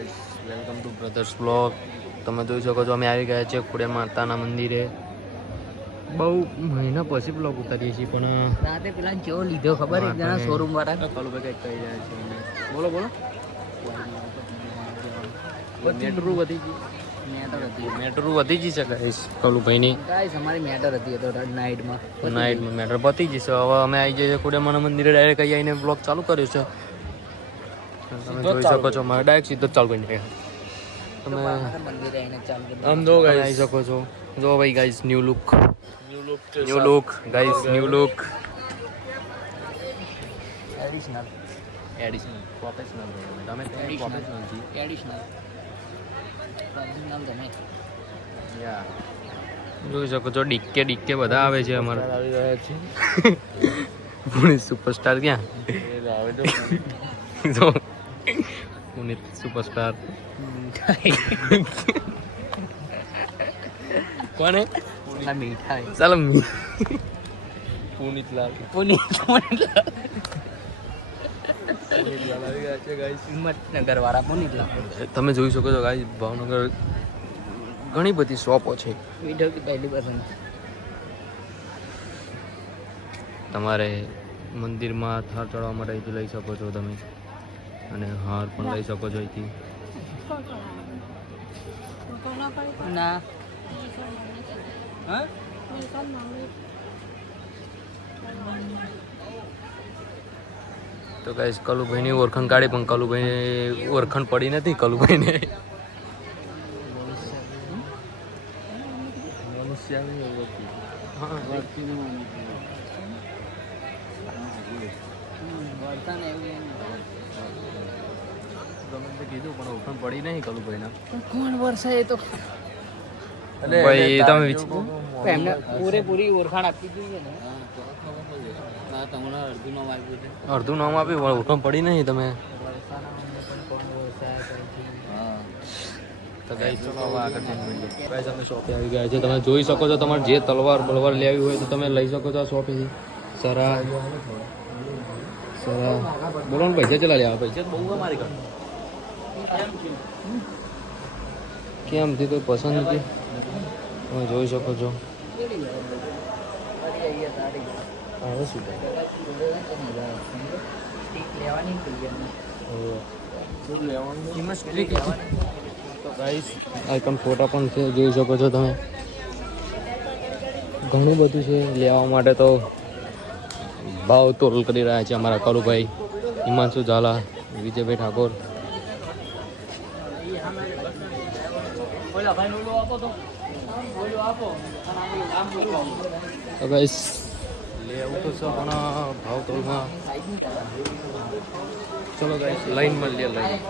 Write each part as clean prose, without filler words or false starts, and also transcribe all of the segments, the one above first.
Guys welcome to brothers blog. તમે જોઈ શકો છો અમે આવી ગયા છીએ ખોડિયાર માતાના મંદિરે. બહુ મહિના પછી બ્લોગ ઉતારીએ છીએ પણ રાતે પેલા જેવો લીધો ખબર એક જણા શોરૂમ વાળા કલુભાઈ કંઈક કહી રહ્યા છે અમને. બોલો બોલો. મેટ્રો વધી ગઈ, મેટ્રો વધી ગઈ છે ગાઈસ કલુભાઈની. ગાઈસ અમારી મેટર હતી તો નાઈટમાં મેટ્રો પતી ગઈ છે. હવે અમે આવી જઈએ ખોડિયાર માના મંદિરે. ડાયરેક્ટ અહીં આવીને બ્લોગ ચાલુ કર્યો છે. તમે જોઈ શકો છો મારે ડાયરેક્ટ સીધો જ ચાલુ કરી નાખ્યો. તમે મંદિરે આવીને ચાલુ આમ જો ગાઈસ આવી શકો છો. જો ભાઈ guys new look guys, new look additional professional. તમે પ્રોફેશનલ છી. એડિશનલ તમે જોઈ શકો છો ડીકે બધા આવે છે અમારા આવી રહ્યા છે. પુનિત સુપરસ્ટાર ક્યાં જો પુનિત સુપરસ્ટાર કોને મીઠાઈ ચાલો પુનિતલાલ હિંમતનગર વાળા પુનિતલાલ. તમે જોઈ શકો છો ગાઈસ ભાવનગર ઘણી બધી શોપો છે. મીઠો की पहली पसंद તમારે મંદિરમાં થાર ચડવા માટે અહીંથી લઈ શકો છો તમે, અને હાર પણ લઈ શકો છો અહીંથી. ના હા તો ગાઈસ કલુભાઈની ઓળખાણ કાઢી પણ કલુભાઈ ઓળખાણ પડી નથી કલુભાઈને. કીધું પણ ઓળખાણ પડી નહીં કલુભાઈના. કોણ વર્ષે તો ભાઈ તમે એમને પૂરેપૂરી ઓળખાણ આપવી જોઈએ ને. અડધું નામ આપ્યું પણ ઓળખાણ પડી નહીં. તમે તો ગાઈસ ચલો હવે આગળ જઈએ. ગાઈસ અમે શોપે આવી ગયા છે. તમે જોઈ શકો છો. તમારે જે તલવાર બલવાર લેવી હોય તો તમે લઈ શકો છો આ શોપેથી. સરા બોલો ને પૈસા ચલા લેવા. પૈસા બહુ અમારી ઘર કેમ થી કોઈ પસંદ નથી. તમે જોઈ શકો છો. હવે શું આઈકન ફોટા પણ છે, જોઈ શકો છો તમે. ઘણું બધું છે લેવા માટે. તો ભાવ તોલ કરી રહ્યા છે અમારા કરુભાઈ હિમાંશુ ઝાલા, વિજયભાઈ ઠાકોર. તો ગાઈસ લેવું તો છે પણ ભાવ તોલમાં. ચલો ગાઈસ લાઈનમાં લે લાઈન.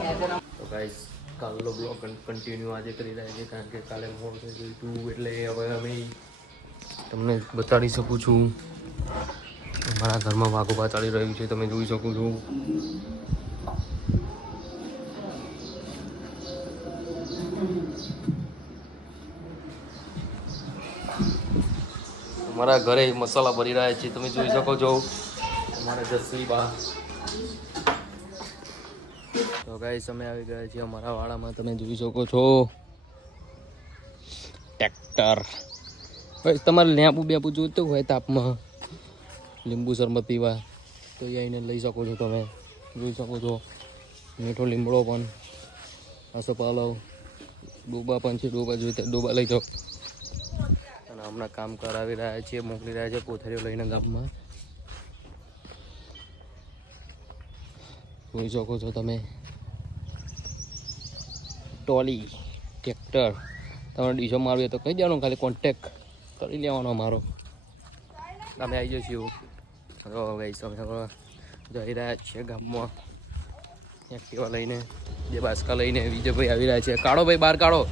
તો ગાઈસ કાલનો બ્લોગ કન્ટિન્યુ આજે કરી રહ્યા છે કારણ કે કાલે મોડ થઈ ગયું હતું. એટલે હવે અમે તમને બતાડી શકું છું. અમારા ઘરમાં વાઘોબા ચાલી રહ્યું છે, તમે જોઈ શકો છો. અમારા ઘરે મસાલા ભરી રહ્યા છે, તમે જોઈ શકો છો. અમારા જસવીબા. તો ગાઈસ અમે આવી ગયા છીએ અમારા વાડામાં, તમે જોઈ શકો છો. ટ્રેક્ટર. ભાઈ તમારે લેબુ બેબુ જોઈતું હોય તાપમાં, લીંબુ શરબત પીવા, તો એ આવીને લઈ શકો છો. તમે જોઈ શકો છો. મીઠો લીમડો પણ, આસોપાલવ, ડોબા પણ છે. ડોબા જોઈતા ડોબા લઈ જાઓ. અને હમણાં કામ કરાવી રહ્યા છીએ, મોકલી રહ્યા છે કોથળીઓ લઈને ગામમાં. જોઈ શકો છો તમે. ટોલી ટ્રેક્ટર. તમારે ડીશો મારવી હોય તો કહી દેવાનું, ખાલી કોન્ટેક કરી લેવાનો અમારો. અમે આવી જઈશું. ગાઈસ અમે હવે જઈ રહ્યા છીએ ગામમાં એક્ટિવા લઈને, જે બાસકા લઈને. વિજયભાઈ આવી રહ્યા છે. કાઢો ભાઈ, બહાર કાઢો.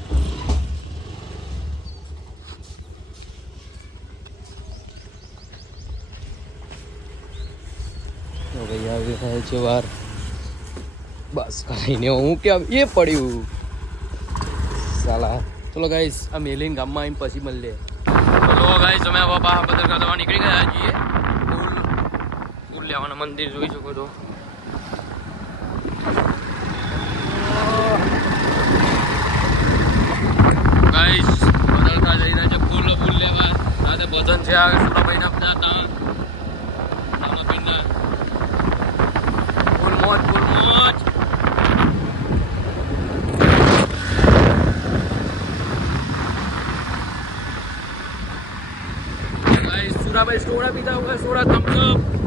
તો ભાઈ આવી રહ્યા છે બહાર બાસકા લઈને. હું કેમ એ પડ્યું સાલા. ચલો ગાઈસ આ મેલિન ગામમાં આવીને પછી મળીએ. ચલો ગાઈસ અમે હવે બહાર દવા નીકળી ગયા છીએ. ફૂલ લેવાના મંદિર જોઈ શકો છો. ગાઈસ બદલતા જઈ રહ્યા છે ફૂલ લેવા સાથે ભજન છે આ સુરાભાઈના બધા તા રામાપીરના ફૂલ મોજ ગાઈસ સુરાભાઈ સોડા પીતા હોય સોડા થમ્સ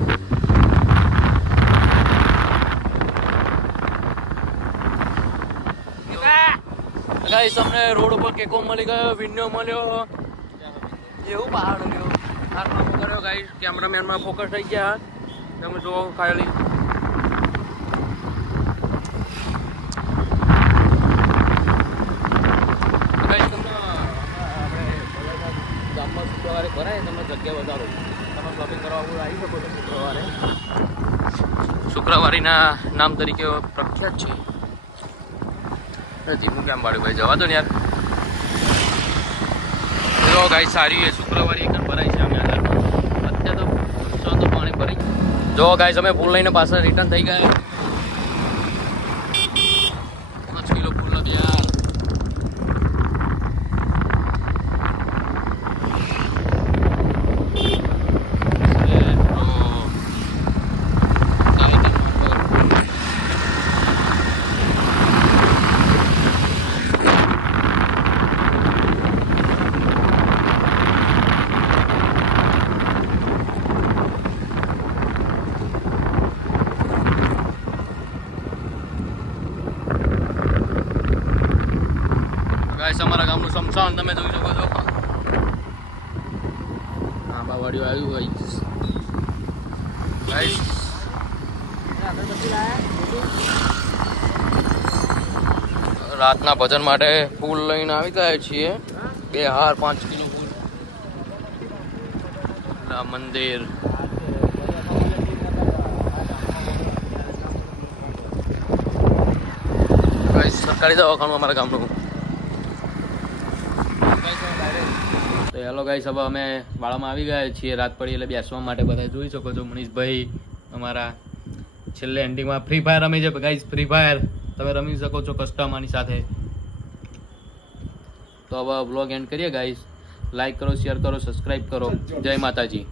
ગાઈસ અમને રોડ ઉપર કેકો મળી ગયો વિન્ડો મળ્યો એવું પહાડ ગયો આ કામ કર્યો ગાઈસ કેમેરામેનમાં ફોકસ થઈ ગયા તમે જો ખાલી ગાઈસ તમને આપણે ગામમાં શુક્રવારે ભરાય તમને જગ્યા વધારો તમે શોપિંગ કરવા આવી શકો છો શુક્રવારીના નામ તરીકે પ્રખ્યાત છે ધીમું કેમ વાળું ભાઈ જવા દો ને યાર જો ગાઈસ સારી એ શુક્રવારે એક ભરાય છે અમે અત્યારે તો પાણી ભરી જો ગાઈસ અમે ફૂલ લઈને પાછા રિટર્ન થઈ ગયા 5 કિલો ફૂલ નથી યાર અમારા ગામનું સમસાન તમે જોઈ શકો છો આંબાવાડીઓ આવ્યું ગાઈસ રાતના ભજન માટે ફૂલ લઈને આવી ગયા છીએ 2 હાર 5 કિલો ફૂલ મંદિર ગાઈસ સરકારી દવાખાનું અમારા ગામનું તો હેલો ગાઈસ હવે અમે વાળામાં આવી ગયા છીએ રાત પડી એટલે બેસવા માટે બધા જોઈ શકો છો મનીષભાઈ અમારા છેલ્લે એન્ડિંગમાં ફ્રી ફાયર રમી છે ગાઈસ ફ્રી ફાયર તમે રમી શકો છો કસ્ટમરની સાથે તો હવે બ્લોગ એન્ડ કરીએ ગાઈસ લાઈક કરો શેર કરો સબસ્ક્રાઈબ કરો જય માતાજી